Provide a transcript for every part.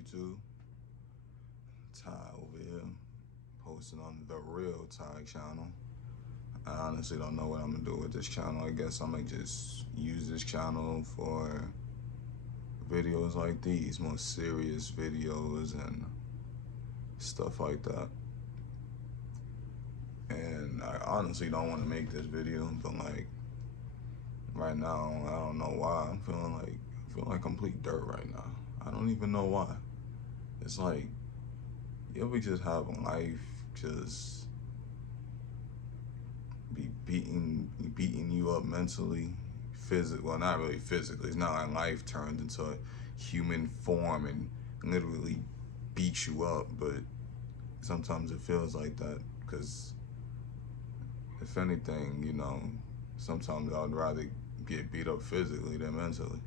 YouTube? Ty over here, posting on the real Ty channel. I honestly don't know what I'm gonna do with this channel. I guess I'm gonna just use this channel for videos like these, more serious videos and stuff like that. And I honestly don't want to make this video, but like right now, I don't know why. I feel like complete dirt right now. I don't even know why. It's like, you ever just have life just be beating you up mentally, physically? Well, not really physically. It's not like life turns into a human form and literally beats you up, but sometimes it feels like that. Because if anything, sometimes I'd rather get beat up physically than mentally.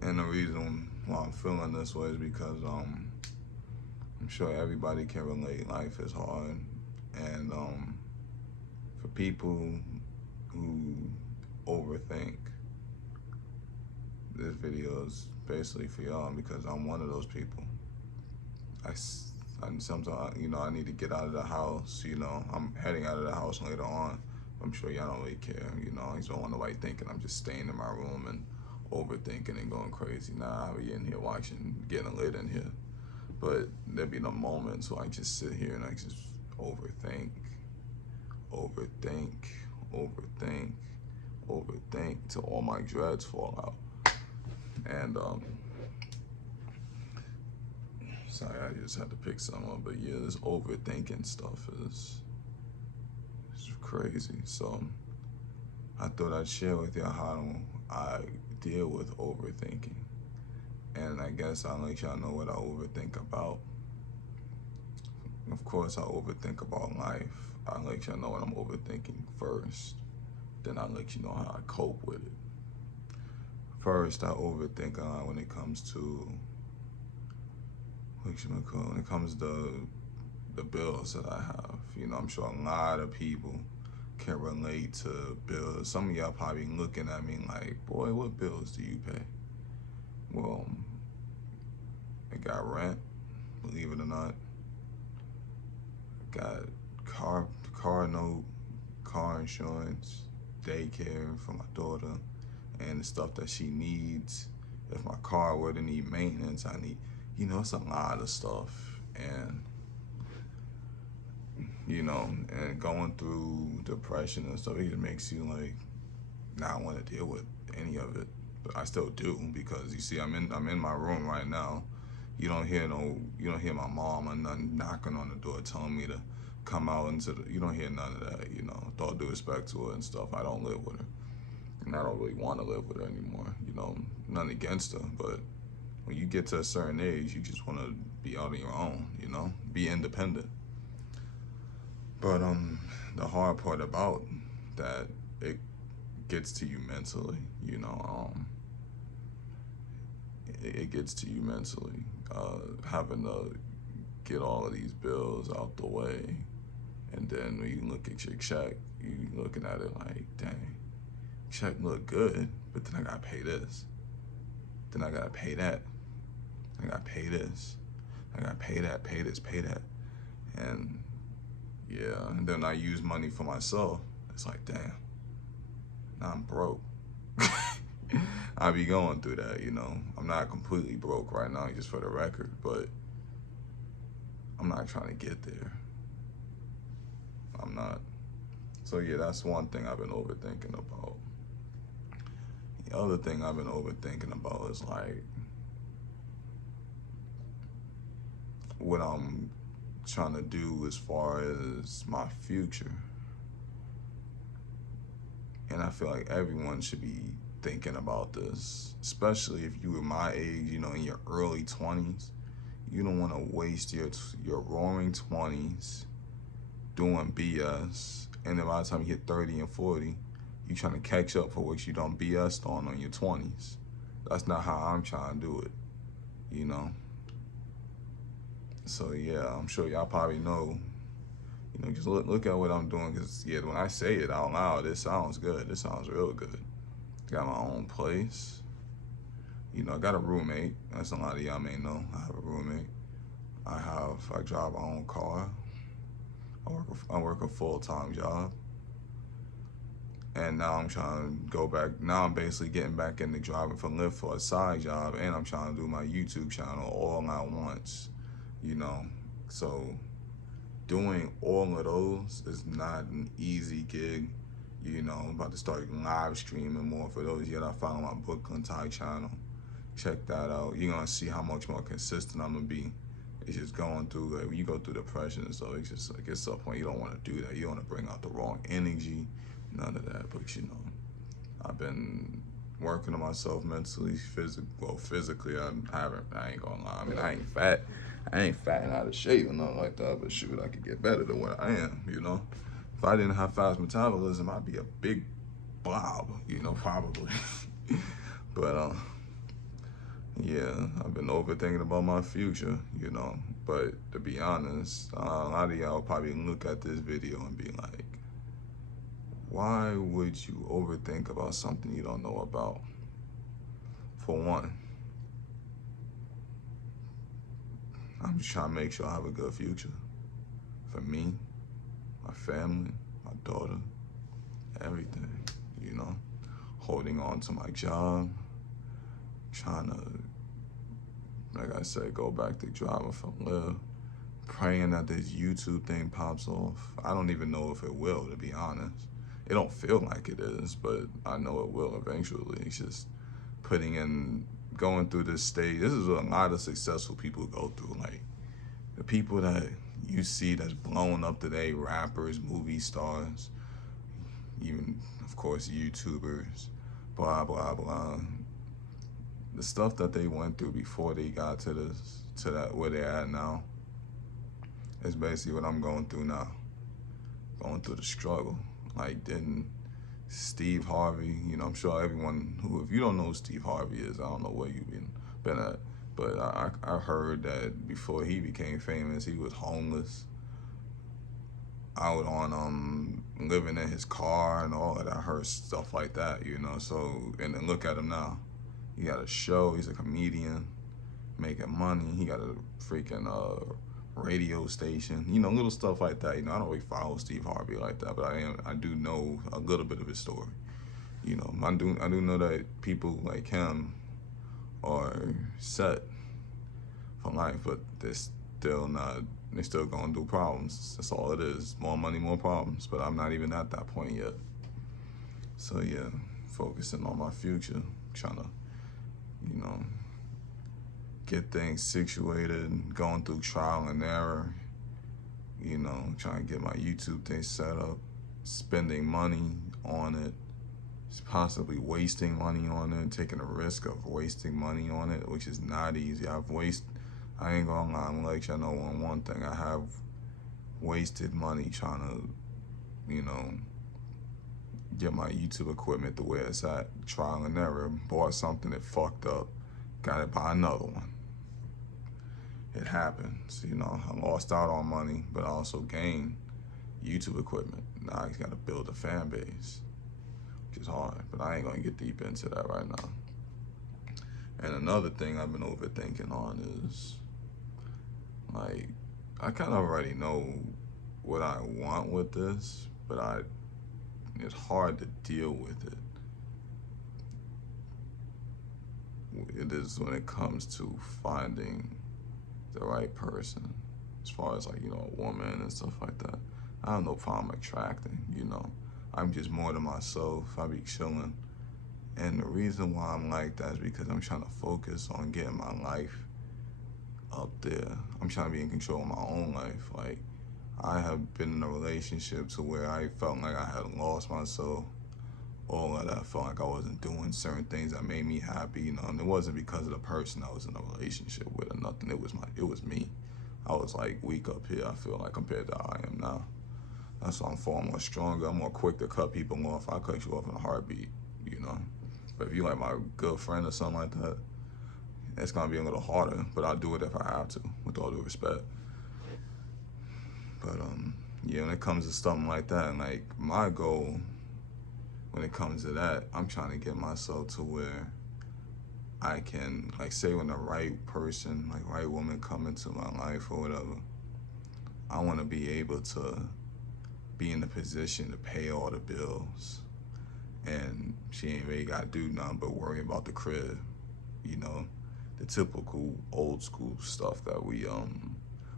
And the reason why I'm feeling this way is because I'm sure everybody can relate. Life is hard, and for people who overthink, this video is basically for y'all because I'm one of those people. I sometimes, I need to get out of the house. I'm heading out of the house later on. I'm sure y'all don't really care. I just don't want nobody thinking I'm just staying in my room and overthinking and going crazy. Nah, I'll be in here watching, getting lit in here. But there be no moments where I just sit here and I just overthink, overthink, overthink, overthink till all my dreads fall out. And sorry, I just had to pick some up. But yeah, this overthinking stuff is crazy. So I thought I'd share with y'all how I deal with overthinking. And I guess I'll let y'all know what I overthink about. Of course, I overthink about life. I'll let y'all know what I'm overthinking first. Then I'll let you know how I cope with it. First, I overthink a lot when it comes to, when it comes to the bills that I have. I'm sure a lot of people can relate to bills. Some of y'all probably looking at me like, boy, what bills do you pay? Well, I got rent, believe it or not. I got car note, car insurance, daycare for my daughter, and the stuff that she needs. If my car were to need maintenance, I need, it's a lot of stuff. And, and going through depression and stuff, it just makes you like not want to deal with any of it. But I still do, because you see, I'm in my room right now. You don't hear my mom or nothing knocking on the door telling me to come out you don't hear none of that, with all due respect to her and stuff. I don't live with her, and I don't really want to live with her anymore, nothing against her, but when you get to a certain age, you just want to be out on your own, be independent. But the hard part about that, it gets to you mentally, it gets to you mentally, having to get all of these bills out the way, and then when you look at your check, you looking at it like, dang, check look good, but then I gotta pay this, then I gotta pay that, I gotta pay this, I gotta pay that, pay this, pay that, and yeah, and then I use money for myself. It's like, damn, now I'm broke. I be going through that, I'm not completely broke right now, just for the record, but I'm not trying to get there. I'm not. So yeah, that's one thing I've been overthinking about. The other thing I've been overthinking about is like what I'm trying to do as far as my future. And I feel like everyone should be thinking about this, especially if you were my age, in your early 20s. You don't want to waste your roaring 20s doing BS, and then by the time you hit 30 and 40, you trying to catch up for what you done BS'd on your 20s. That's not how I'm trying to do it, So yeah, I'm sure y'all probably know, just look at what I'm doing, because yeah, when I say it out loud, it sounds good. It sounds real good. Got my own place. I got a roommate. That's a lot of y'all may know. I have a roommate. I drive my own car. I work a full-time job. And now I'm trying to go back. Now I'm basically getting back into driving for Lyft for a side job, and I'm trying to do my YouTube channel all at once, you know. So doing all of those is not an easy gig. I'm about to start live streaming more. For those yet I follow my Brooklyn Thai channel, check that out. You're gonna see how much more consistent I'm gonna be. It's just going through, like, when you go through depression and stuff, it's just like, it's up point you don't want to do that. You don't want to bring out the wrong energy, none of that. But I've been working on myself mentally, physically. I ain't gonna lie. I mean, I ain't fat and out of shape or nothing like that. But shoot, I could get better than what I am. If I didn't have fast metabolism, I'd be a big blob. Probably. But yeah, I've been overthinking about my future, But to be honest, a lot of y'all probably look at this video and be like, why would you overthink about something you don't know about? For one, I'm just trying to make sure I have a good future. For me, my family, my daughter, everything, Holding on to my job, trying to, like I said, go back to driving for Lyft, praying that this YouTube thing pops off. I don't even know if it will, to be honest. It don't feel like it is, but I know it will eventually. It's just going through this stage. This is what a lot of successful people go through. Like, the people that you see that's blowing up today, rappers, movie stars, even, of course, YouTubers, blah, blah, blah. The stuff that they went through before they got to that where they're at now is basically what I'm going through now. Going through the struggle. Like, didn't Steve Harvey, I'm sure everyone if you don't know who Steve Harvey is, I don't know where you've been at. But I heard that before he became famous, he was homeless, out on living in his car and all of that. I heard stuff like that, So, and then look at him now. He got a show. He's a comedian, making money. He got a freaking radio station. Little stuff like that. I don't really follow Steve Harvey like that, but I do know a little bit of his story. I do know that people like him are set for life, but they're still going through problems. That's all it is. More money, more problems. But I'm not even at that point yet. So yeah, focusing on my future, trying to, get things situated, going through trial and error, trying to get my YouTube thing set up, spending money on it, possibly wasting money on it, taking a risk of wasting money on it, which is not easy. I ain't gonna lie, I'm gonna let y'all know one thing. I have wasted money trying to, get my YouTube equipment the way it's at, trial and error, bought something that fucked up, gotta buy another one. It happens, I lost out on money, but I also gained YouTube equipment. Now I gotta build a fan base, which is hard, but I ain't gonna get deep into that right now. And another thing I've been overthinking on is, like, I kind of already know what I want with this, but it's hard to deal with it. It is when it comes to finding the right person, as far as, like, a woman and stuff like that. I have no problem attracting, I'm just more to myself. I be chilling. And the reason why I'm like that is because I'm trying to focus on getting my life up there. I'm trying to be in control of my own life. Like, I have been in a relationship to where I felt like I had lost myself. All of that, I felt like I wasn't doing certain things that made me happy, and it wasn't because of the person I was in a relationship with or nothing. It was me. I was like weak up here, I feel like, compared to how I am now. That's why I'm far more stronger. I'm more quick to cut people off. I cut you off in a heartbeat, But if you like my good friend or something like that, it's gonna be a little harder, but I'll do it if I have to, with all due respect. But yeah, when it comes to something like that, like, my goal when it comes to that, I'm trying to get myself to where I can, like, say when the right person, like right woman come into my life or whatever, I want to be able to be in the position to pay all the bills. And she ain't really got to do nothing but worry about the crib, you know, the typical old school stuff that we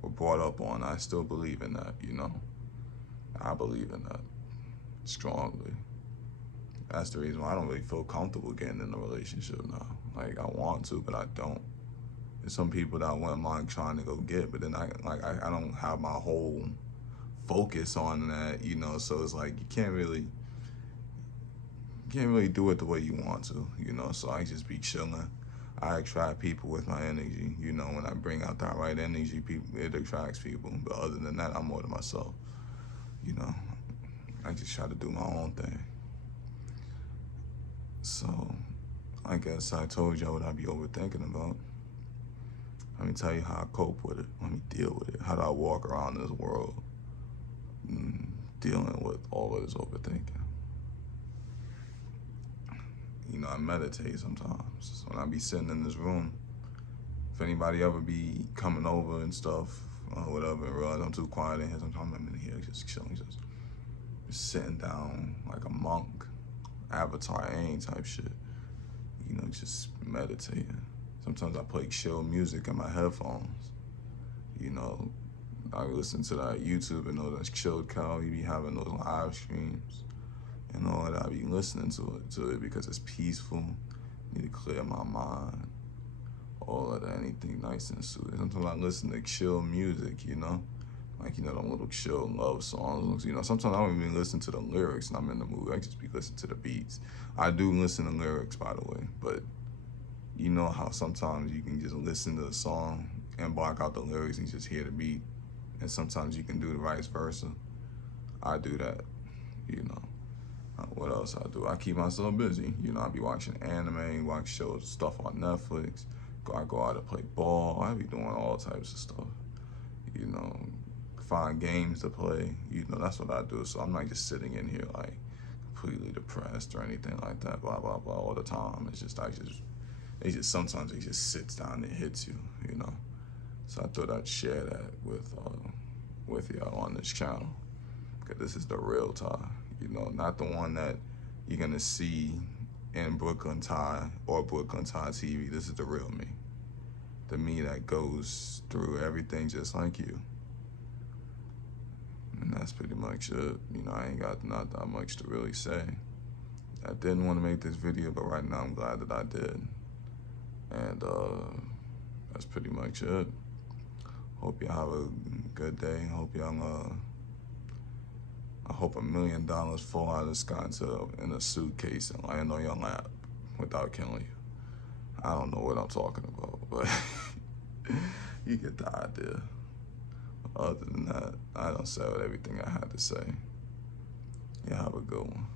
were brought up on. I still believe in that, you know. I believe in that strongly. That's the reason why I don't really feel comfortable getting in a relationship now. Like, I want to, but I don't. There's some people that I wouldn't mind trying to go get, but then I don't have my whole focus on that, you know. So it's like you can't really do it the way you want to, you know. So I just be chilling. I attract people with my energy, you know. When I bring out that right energy, it attracts people. But other than that, I'm more to myself, you know. I just try to do my own thing. So I guess I told y'all what I be overthinking about. Let me tell you how I cope with it. Let me deal with it. How do I walk around this world dealing with all of this overthinking? You know, I meditate sometimes. When I be sitting in this room, if anybody ever be coming over and stuff or whatever, and realize I'm too quiet in here, sometimes I'm in here just chilling, just sitting down like a monk, Avatar Aang type shit. You know, just meditating. Sometimes I play chill music in my headphones. You know, I listen to that YouTube and all that chill cow. You be having those live streams and all that. I be listening to it because it's peaceful. Need to clear my mind. All of that, anything nice and soothing. Sometimes I listen to chill music, you know? Like, you know, them little chill love songs. You know, sometimes I don't even listen to the lyrics and I'm in the mood. I just be listening to the beats. I do listen to lyrics, by the way, but you know how sometimes you can just listen to a song and block out the lyrics and just hear the beat, and sometimes you can do the vice versa. I do that, you know. What else I do? I keep myself busy. You know, I be watching anime, watch shows, stuff on Netflix. I go out to play ball. I be doing all types of stuff. You know, find games to play. You know, that's what I do. So I'm not just sitting in here like completely depressed or anything like that. Blah blah blah all the time. It's just sometimes it just sits down and hits you. You know. So I thought I'd share that with y'all on this channel, because this is the real Ty. You know, not the one that you're gonna see in Brooklyn Ty or Brooklyn Ty TV. This is the real me. The me that goes through everything just like you. And that's pretty much it. You know, I ain't got not that much to really say. I didn't want to make this video, but right now I'm glad that I did. And that's pretty much it. Hope y'all have a good day. I hope $1 million fall out of the sky in a suitcase and land on your lap without killing you. I don't know what I'm talking about, but you get the idea. Other than that, I done said everything I had to say. Yeah, have a good one.